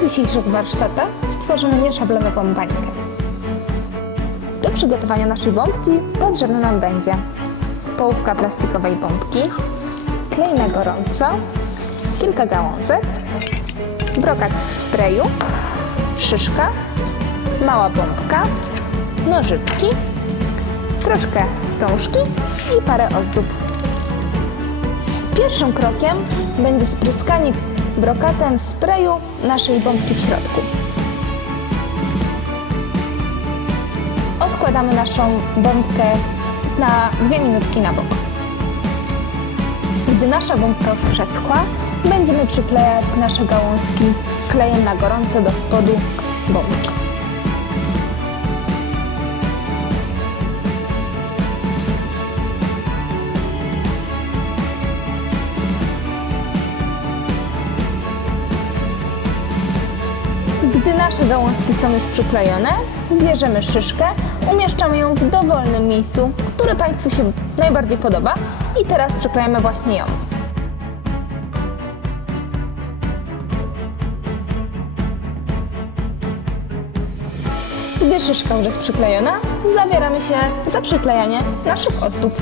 dzisiejszych warsztatach stworzymy nieszablonową bańkę. Do przygotowania naszej bombki potrzebna nam będzie połówka plastikowej bombki, klej na gorąco, kilka gałązek, brokat w sprayu, szyszka, mała bombka, nożyczki, troszkę wstążki i parę ozdób. Pierwszym krokiem będzie spryskanie brokatem sprayu naszej bombki w środku. Odkładamy naszą bombkę na dwie minutki na bok. Gdy nasza bombka już przeschła, będziemy przyklejać nasze gałązki klejem na gorąco do spodu bombki. Nasze gałązki są już przyklejone, bierzemy szyszkę, umieszczamy ją w dowolnym miejscu, które Państwu się najbardziej podoba i teraz przyklejamy właśnie ją. Gdy szyszka już jest przyklejona, zabieramy się za przyklejanie naszych ozdób.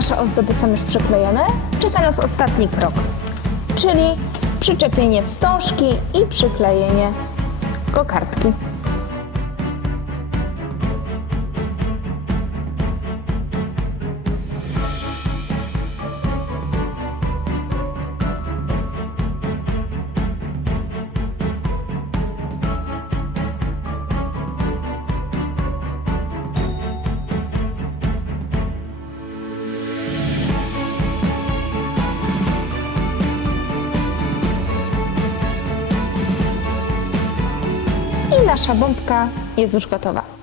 Nasze ozdoby są już przyklejone, czeka nas ostatni krok, czyli przyczepienie wstążki i przyklejenie kokardki. Nasza bombka jest już gotowa.